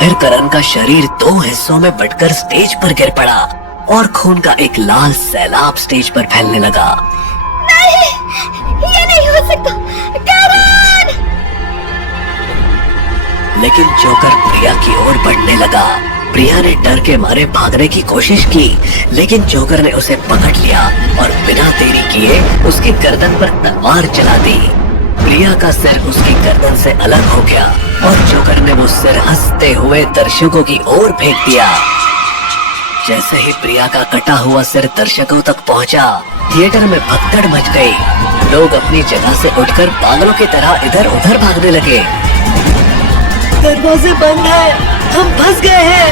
फिर करण का शरीर दो हिस्सों में बंटकर स्टेज पर गिर पड़ा और खून का एक लाल सैलाब स्टेज पर फैलने लगा। नहीं, ये नहीं हो सकता। करण! लेकिन जोकर प्रिया की ओर बढ़ने लगा। प्रिया ने डर के मारे भागने की कोशिश की, लेकिन जोकर ने उसे पकड़ लिया और बिना देरी किए उसकी गर्दन पर तलवार चला दी। प्रिया का सिर उसकी गर्दन से अलग हो गया और जोकर ने वो सिर हंसते हुए दर्शकों की ओर फेंक दिया। जैसे ही प्रिया का कटा हुआ सिर दर्शकों तक पहुंचा, थिएटर में भगदड़ मच गई। लोग अपनी जगह से उठकर पागलों की तरह इधर उधर भागने लगे। दरवाजे बंद हैं, हम फंस गए हैं।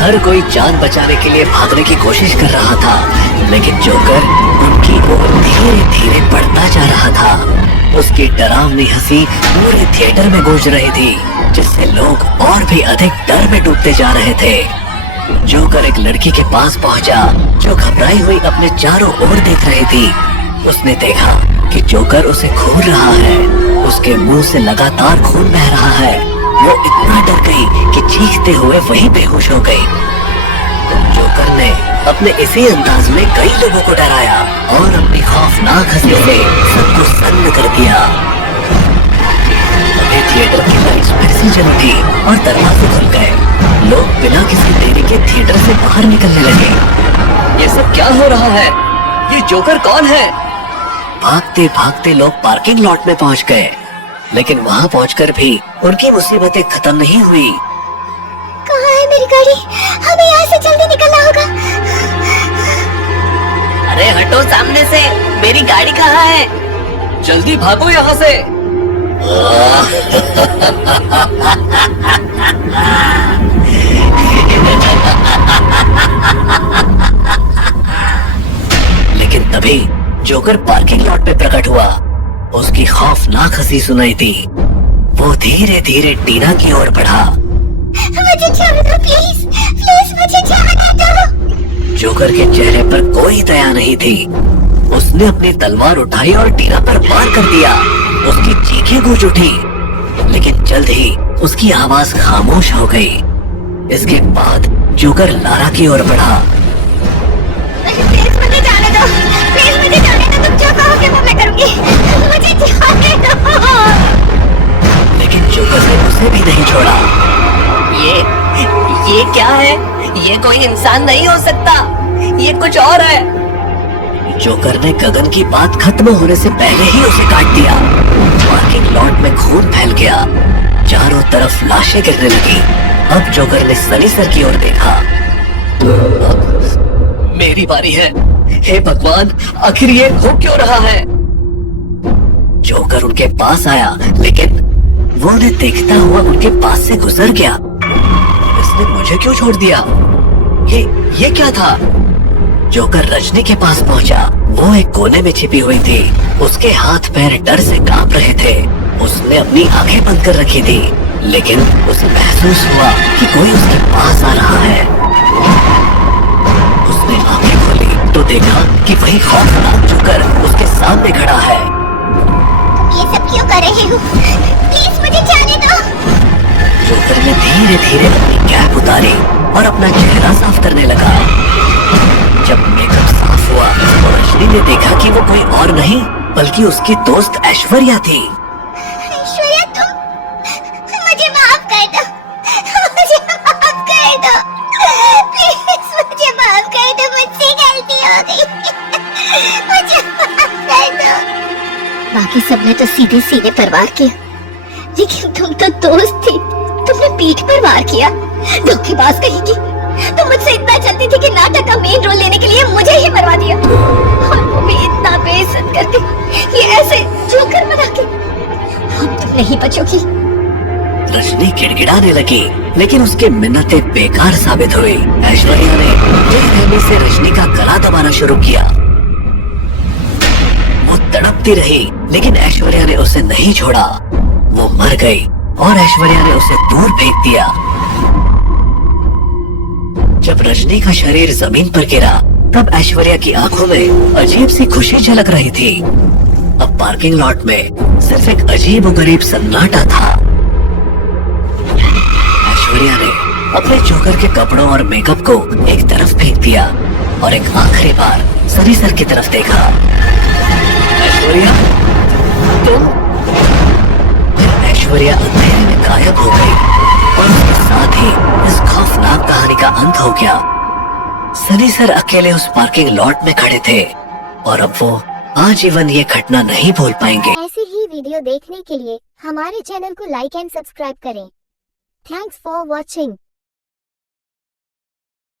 हर कोई जान बचाने के लिए भागने की कोशिश कर रहा था, लेकिन जोकर उनकी ओर धीरे धीरे बढ़ता जा रहा था। उसकी डरावनी हंसी पूरे थिएटर में गूंज रही थी, जिससे लोग और भी अधिक डर में डूबते जा रहे थे। जोकर एक लड़की के पास पहुंचा, जो घबराई हुई अपने चारों ओर देख रही थी। उसने देखा कि जोकर उसे घूर रहा है। उसके मुंह से लगातार खून बह रहा है। वो इतना डर गई कि चीखते हुए वहीं बेहोश हो गई। जोकर ने अपने इसी अंदाज में कई लोगों को डराया और अपनी खौफनाक हंसी से सबको सन्न कर दिया। अभी थिएटर की लाइट्स फिर से जल उठी और दरवाजे खुल गए। लोग बिना किसी देरी के थिएटर से बाहर निकलने लगे। ये सब क्या हो रहा है? ये जोकर कौन है? भागते भागते लोग पार्किंग लॉट में पहुंच गए, लेकिन वहां पहुंचकर भी उनकी मुसीबतें खत्म नहीं हुई। कहाँ है मेरी गाड़ी? हमें यहाँ से जल्दी निकलना होगा। अरे हटो सामने से, मेरी गाड़ी कहाँ है? जल्दी भागो यहाँ से। लेकिन तभी जोकर पार्किंग लॉट पे प्रकट हुआ। उसकी खौफनाक हंसी सुनाई दी। वो धीरे धीरे टीना की ओर बढ़ा। मुझे जाने दो प्लीज, प्लीज मुझे जाने दो। जोकर के चेहरे पर कोई दया नहीं थी। उसने अपनी तलवार उठाई और टीना पर वार कर दिया। उसकी चीखें गूंज उठी, लेकिन जल्द ही उसकी आवाज खामोश हो गई। इसके बाद जोकर लारा की ओर बढ़ा। प्लीज मुझे जाने दो, प्लीज मुझे जाने दो। तुम जो कहोगे वो मैं करूंगी। मुझे जाने दो। लेकिन जोकर ने उसे भी नहीं छोड़ा। ये क्या है? ये कोई इंसान नहीं हो सकता, ये कुछ और है। जोकर ने गगन की बात खत्म होने से पहले ही उसे काट दिया। पार्किंग लॉट में खून फैल गया। चारों तरफ लाशें गिरने लगी। अब जोकर ने सनी सर की ओर देखा। मेरी बारी है। हे भगवान, आखिर ये हो क्यों रहा है? जोकर उनके पास आया, लेकिन वो उन्हें देखता हुआ उनके पास से गुजर गया। इसने मुझे क्यों छोड़ दिया? ये क्या था? जोकर रजनी के पास पहुंचा। वो एक कोने में छिपी हुई थी। उसके हाथ पैर डर से कांप रहे थे। उसने अपनी आंखें बंद कर रखी थी, लेकिन उसे महसूस हुआ कि कोई उसके पास आ रहा है। उसने आंखें खोली तो देखा कि वही खौफनाक जोकर उसके सामने खड़ा है। तुम ये सब क्यों कर रहे हो? प्लीज मुझे जाने दो। जोकर ने धीरे धीरे अपनी कैप उतारी और अपना चेहरा साफ करने लगा। जब मेकअप साफ हुआ तो रजनी ने देखा कि वो कोई और नहीं बल्कि उसकी दोस्त ऐश्वर्या थी। ऐश्वर्या, तुम मुझे माफ कर दो। मुझे माफ कर दो। प्लीज मुझे माफ कर दो। मुझसे गलती हो गई। मुझे माफ कर दो। बाकी सबने तो सीधे सीधे पर वार किया, लेकिन तुम तो दोस्त थी। तुमने पीठ पर वार किया। धोखेबाज कहेगी। तुम मुझसे इतना चाहती थी कि नाटक का मेन रोल लेने के लिए मुझे ही मरवा दिया, और वो भी इतना बेइज्जत करके, ये ऐसे जोकर बना के। अब तुम नहीं बचोगी। रजनी गिड़गिड़ाने लगी, लेकिन उसकी मिन्नतें बेकार साबित हुई। ऐश्वर्या ने बेरहमी से रजनी का गला दबाना शुरू किया। वो तड़पती रही, लेकिन ऐश्वर्या ने उसे नहीं छोड़ा। वो मर गई और ऐश्वर्या ने उसे दूर फेंक दिया। जब रजनी का शरीर जमीन पर गिरा, तब ऐश्वर्या की आंखों में अजीब सी खुशी झलक रही थी। अब पार्किंग लॉट में सिर्फ एक अजीब और गरीब सन्नाटा था। अपने जोकर के कपड़ों और मेकअप को एक तरफ फेंक दिया और एक आखिरी बार सनी सर की तरफ देखा। ऐश्वर्या, तुम? फिर ऐश्वर्या अंधेरे में गायब हो गई और उसके साथ ही इस खौफनाक कहानी का अंत हो गया। सनी सर अकेले उस पार्किंग लॉट में खड़े थे और अब वो आजीवन ये घटना नहीं भूल पाएंगे। ऐसी ही वीडियो देखने के लिए हमारे चैनल को लाइक एंड सब्सक्राइब करें। Thanks for watching.